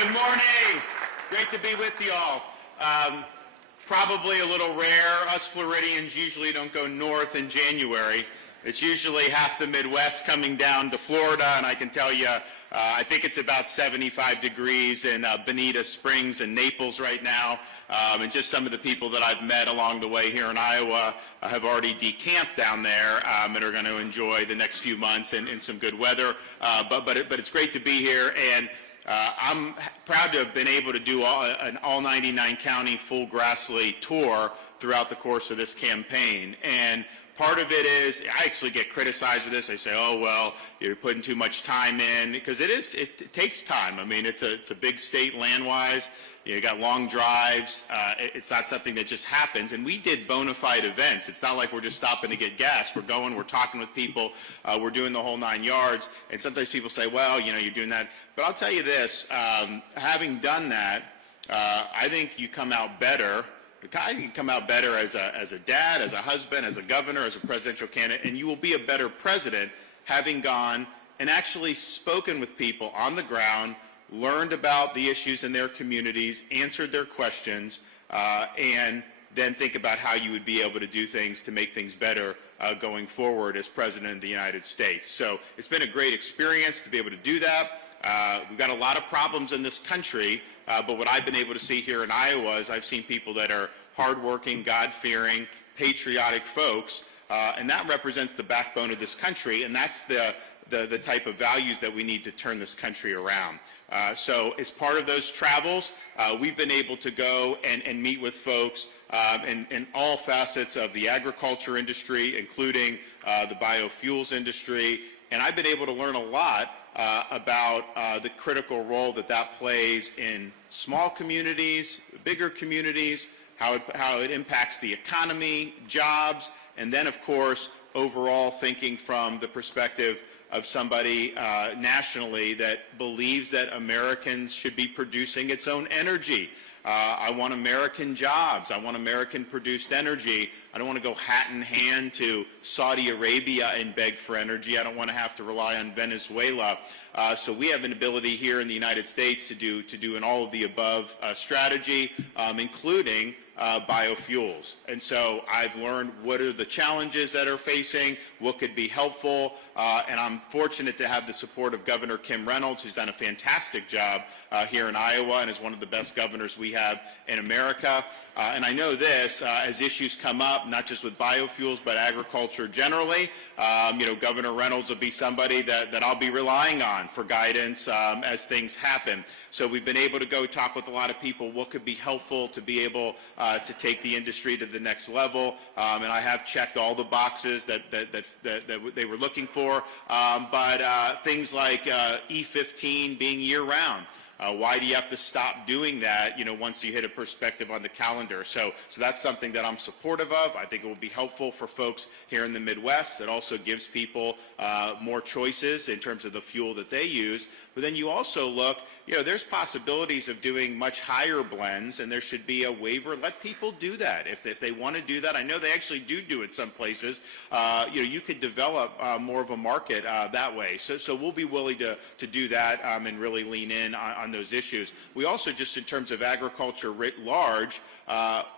Good morning. Great to be with you all. Probably a little rare. Us Floridians usually don't go north in January. It's usually half the Midwest coming down to Florida, and I can tell you, I think it's about 75 degrees in Bonita Springs and Naples right now, and just some of the people that I've met along the way here in Iowa have already decamped down there and are going to enjoy the next few months in some good weather. But it's great to be here, and I'm proud to have been able to do an all 99 county full Grassley tour throughout the course of this campaign. And part of it is, I actually get criticized for this. They say, oh, well, you're putting too much time in, because it takes time. I mean, it's a big state land-wise. You got long drives. It's not something that just happens. And we did bona fide events. It's not like we're just stopping to get gas. We're going, we're talking with people, we're doing the whole 9 yards. And sometimes people say, well, you know, you're doing that. But I'll tell you this, having done that, I think you come out better. I can come out better as a dad, as a husband, as a governor, as a presidential candidate, and you will be a better president having gone and actually spoken with people on the ground, learned about the issues in their communities, answered their questions, and then think about how you would be able to do things to make things better going forward as President of the United States. So it's been a great experience to be able to do that. We've got a lot of problems in this country, but what I've been able to see here in Iowa is I've seen people that are hardworking, God-fearing, patriotic folks, and that represents the backbone of this country, and that's the type of values that we need to turn this country around. So as part of those travels, we've been able to go and meet with folks in all facets of the agriculture industry, including the biofuels industry, and I've been able to learn a lot about the critical role that plays in small communities, bigger communities, how it impacts the economy, jobs, and then, of course, overall thinking from the perspective of somebody nationally that believes that Americans should be producing its own energy. I want American jobs. I want American-produced energy. I don't want to go hat in hand to Saudi Arabia and beg for energy. I don't want to have to rely on Venezuela. So we have an ability here in the United States to do an all-of-the-above strategy, including biofuels. And so I've learned what are the challenges that are facing, what could be helpful, and I'm fortunate to have the support of Governor Kim Reynolds, who's done a fantastic job here in Iowa and is one of the best governors we have in America. And I know this, as issues come up, not just with biofuels, but agriculture generally, you know, Governor Reynolds will be somebody that I'll be relying on for guidance as things happen. So we've been able to go talk with a lot of people, what could be helpful to be able to take the industry to the next level, and I have checked all the boxes that they were looking for, but things like E15 being year-round. Why do you have to stop doing that, you know, once you hit a perspective on the calendar? So that's something that I'm supportive of. I think it will be helpful for folks here in the Midwest. It also gives people more choices in terms of the fuel that they use. But then you also look, you know, there's possibilities of doing much higher blends, and there should be a waiver. Let people do that. If they want to do that, I know they actually do it some places. You know, you could develop more of a market that way. So we'll be willing to do that and really lean in on those issues. We also, just in terms of agriculture writ large,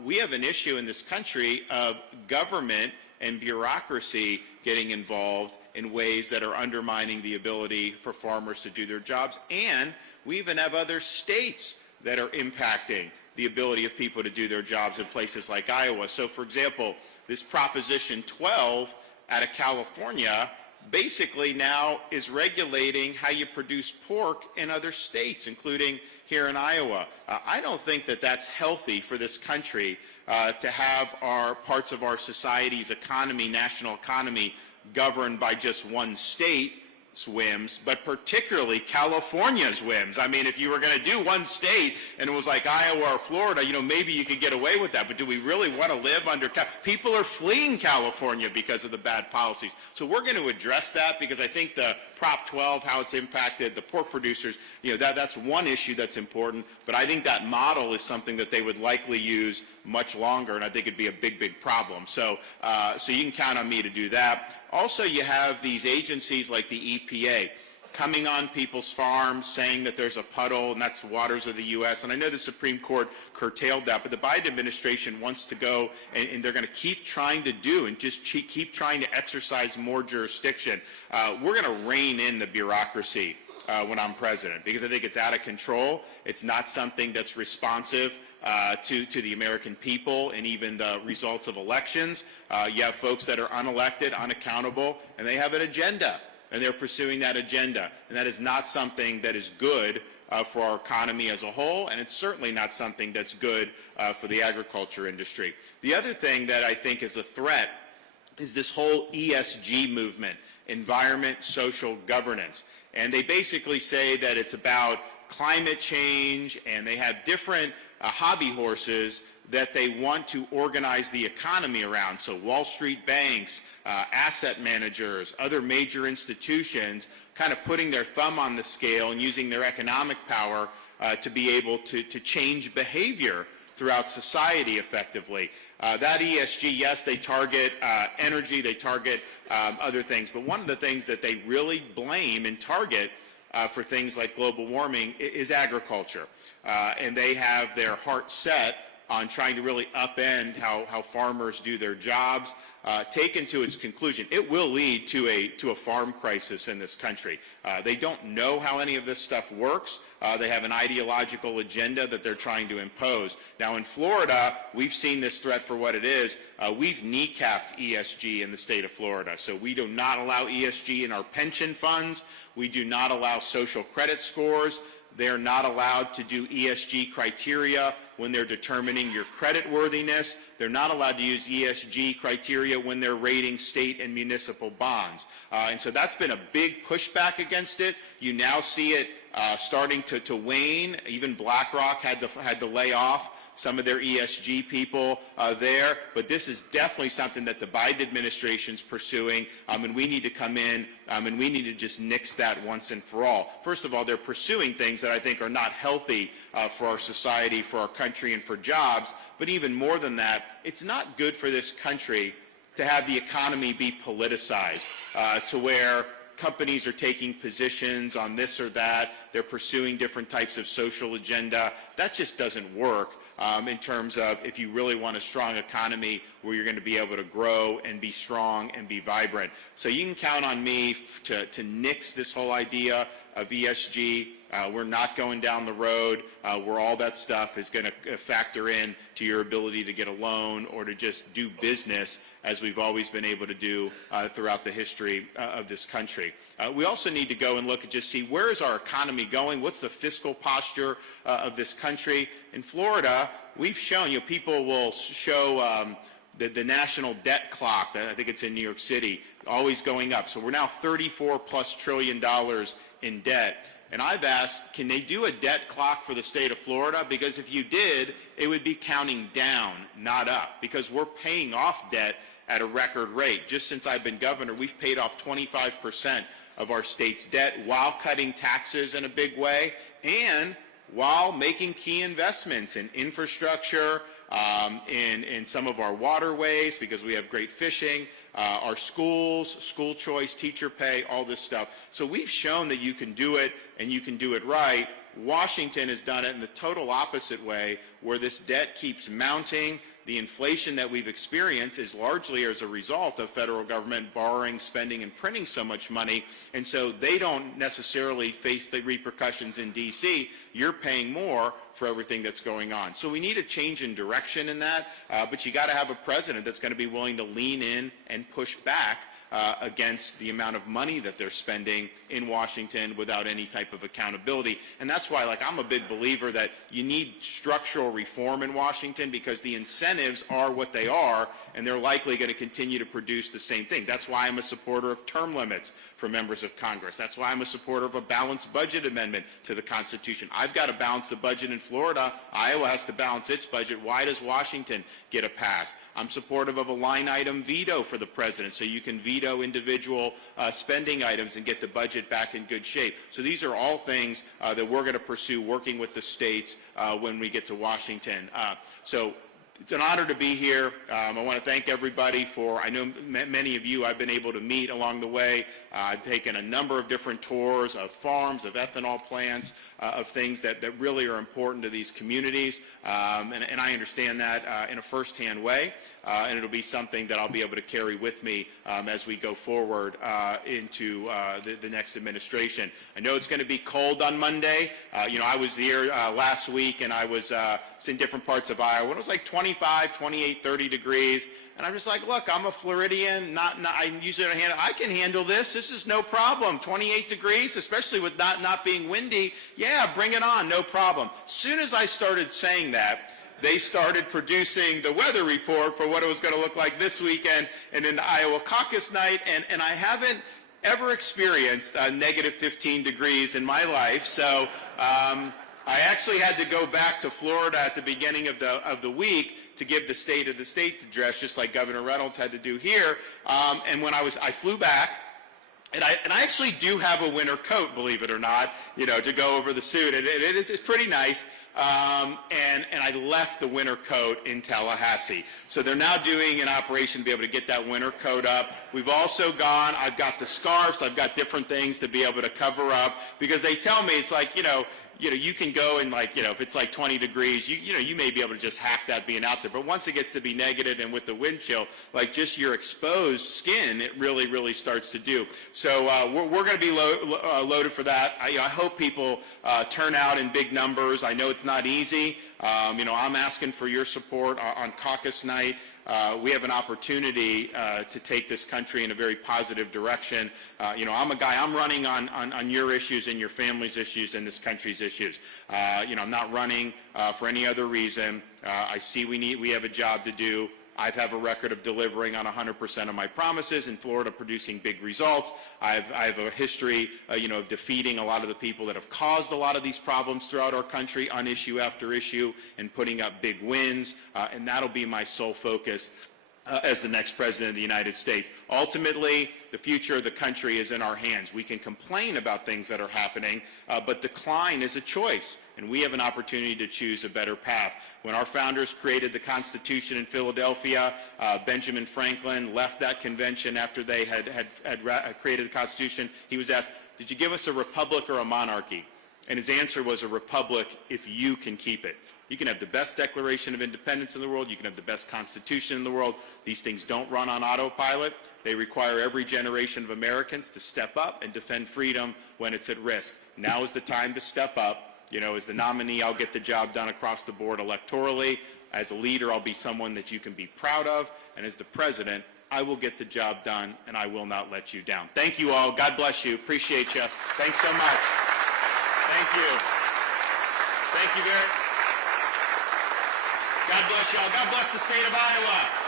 we have an issue in this country of government and bureaucracy getting involved in ways that are undermining the ability for farmers to do their jobs. And we even have other states that are impacting the ability of people to do their jobs in places like Iowa. So, for example, this Proposition 12 out of California basically now is regulating how you produce pork in other states, including here in Iowa. I don't think that that's healthy for this country to have our parts of our society's economy, national economy, governed by just one state's whims, but particularly California's whims. I mean, if you were going to do one state and it was like Iowa or Florida, you know, maybe you could get away with that, but do we really want to live under people are fleeing California because of the bad policies. So we're going to address that, because I think the Prop 12, how it's impacted the pork producers, you know, that's one issue that's important, but I think that model is something that they would likely use much longer, and I think it'd be a big problem. So so you can count on me to do that. Also, you have these agencies like the EPA. coming on people's farms, saying that there's a puddle and that's the waters of the U.S. And I know the Supreme Court curtailed that, but the Biden administration wants to go, and they're going to keep trying to do and just keep trying to exercise more jurisdiction. We're going to rein in the bureaucracy when I'm president, because I think it's out of control. It's not something that's responsive to the American people and even the results of elections. You have folks that are unelected, unaccountable, and they have an agenda, and they're pursuing that agenda. And that is not something that is good for our economy as a whole, and it's certainly not something that's good for the agriculture industry. The other thing that I think is a threat is this whole ESG movement, environment, social governance. And they basically say that it's about climate change, and they have different hobby horses that they want to organize the economy around. So Wall Street banks, asset managers, other major institutions kind of putting their thumb on the scale and using their economic power to be able to change behavior throughout society effectively. That ESG, yes, they target energy, they target other things, but one of the things that they really blame and target for things like global warming is agriculture. And they have their heart set on trying to really upend how farmers do their jobs. Taken to its conclusion, it will lead to a farm crisis in this country. They don't know how any of this stuff works. They have an ideological agenda that they're trying to impose. Now in Florida, we've seen this threat for what it is. We've kneecapped ESG in the state of Florida. So we do not allow ESG in our pension funds. We do not allow social credit scores. They're not allowed to do ESG criteria when they're determining your credit worthiness. They're not allowed to use ESG criteria when they're rating state and municipal bonds. And so that's been a big pushback against it. You now see it starting to wane. Even BlackRock had to lay off some of their ESG people there, but this is definitely something that the Biden administration's pursuing, and we need to come in and we need to just nix that once and for all. First of all, they're pursuing things that I think are not healthy for our society, for our country, and for jobs, but even more than that, it's not good for this country to have the economy be politicized, to where companies are taking positions on this or that, they're pursuing different types of social agenda. That just doesn't work in terms of if you really want a strong economy where you're going to be able to grow and be strong and be vibrant. So you can count on me to nix this whole idea of ESG. We're not going down the road where all that stuff is going to factor in to your ability to get a loan or to just do business as we've always been able to do throughout the history of this country. We also need to go and look and just see where is our economy going, what's the fiscal posture of this country. In Florida, we've shown, people will show the national debt clock, I think it's in New York City, always going up. So we're now $34+ trillion in debt. And I've asked, can they do a debt clock for the state of Florida? Because if you did, it would be counting down, not up, because we're paying off debt at a record rate. Just since I've been governor, we've paid off 25% of our state's debt while cutting taxes in a big way and while making key investments in infrastructure, in some of our waterways because we have great fishing, our schools, school choice, teacher pay, all this stuff. So we've shown that you can do it and you can do it right. Washington has done it in the total opposite way, where this debt keeps mounting. The inflation that we've experienced is largely as a result of federal government borrowing, spending, and printing so much money, and so they don't necessarily face the repercussions in D.C. You're paying more for everything that's going on. So we need a change in direction in that, but you got to have a president that's going to be willing to lean in and push back against the amount of money that they're spending in Washington without any type of accountability. And that's why, I'm a big believer that you need structural reform in Washington, because the incentives are what they are, and they're likely going to continue to produce the same thing. That's why I'm a supporter of term limits for members of Congress. That's why I'm a supporter of a balanced budget amendment to the Constitution. I've got to balance the budget in Florida. Iowa has to balance its budget. Why does Washington get a pass? I'm supportive of a line item veto for the president, so you can veto individual spending items and get the budget back in good shape. So these are all things that we're going to pursue working with the states when we get to Washington. So It's an honor to be here. I want to thank everybody for, I know many of you I've been able to meet along the way. I've taken a number of different tours of farms, of ethanol plants, of things that really are important to these communities. And I understand that in a firsthand way. And it'll be something that I'll be able to carry with me as we go forward into the next administration. I know it's going to be cold on Monday. You know, I was here last week, and I was in different parts of Iowa. It was like 25, 28, 30 degrees. And I'm just like, look, I'm a Floridian. I usually don't handle. I can handle this. This is no problem. 28 degrees, especially with not being windy. Yeah, bring it on. No problem. As soon as I started saying that, they started producing the weather report for what it was going to look like this weekend and in the Iowa caucus night. And I haven't ever experienced negative 15 degrees in my life. So I actually had to go back to Florida at the beginning of the week to give the State of the State address, just like Governor Reynolds had to do here. And when I flew back, and I actually do have a winter coat, believe it or not, you know, to go over the suit. It's pretty nice. And I left the winter coat in Tallahassee. So they're now doing an operation to be able to get that winter coat up. We've also gone, I've got the scarves, I've got different things to be able to cover up, because they tell me it's like, you know, you can go and, like, you know, if it's like 20 degrees, you know, you may be able to just hack that being out there. But once it gets to be negative, and with the wind chill, like just your exposed skin, it really starts to do. So we're going to be loaded for that. I hope people turn out in big numbers. I know it's not easy. You know, I'm asking for your support on caucus night. We have an opportunity to take this country in a very positive direction. You know, I'm a guy, I'm running on your issues and your family's issues and this country's issues. You know, I'm not running for any other reason. I see we have a job to do. I have a record of delivering on 100% of my promises, in Florida producing big results. I have a history, you know, of defeating a lot of the people that have caused a lot of these problems throughout our country on issue after issue, and putting up big wins, and that'll be my sole focus as the next president of the United States. Ultimately, the future of the country is in our hands. We can complain about things that are happening, but decline is a choice, and we have an opportunity to choose a better path. When our founders created the Constitution in Philadelphia, Benjamin Franklin left that convention after they had created the Constitution. He was asked, did you give us a republic or a monarchy? And his answer was, a republic if you can keep it. You can have the best Declaration of Independence in the world. You can have the best Constitution in the world. These things don't run on autopilot. They require every generation of Americans to step up and defend freedom when it's at risk. Now is the time to step up. You know, as the nominee, I'll get the job done across the board electorally. As a leader, I'll be someone that you can be proud of. And as the president, I will get the job done, and I will not let you down. Thank you all. God bless you. Appreciate you. Thanks so much. Thank you. Thank you very much. God bless y'all. God bless the state of Iowa.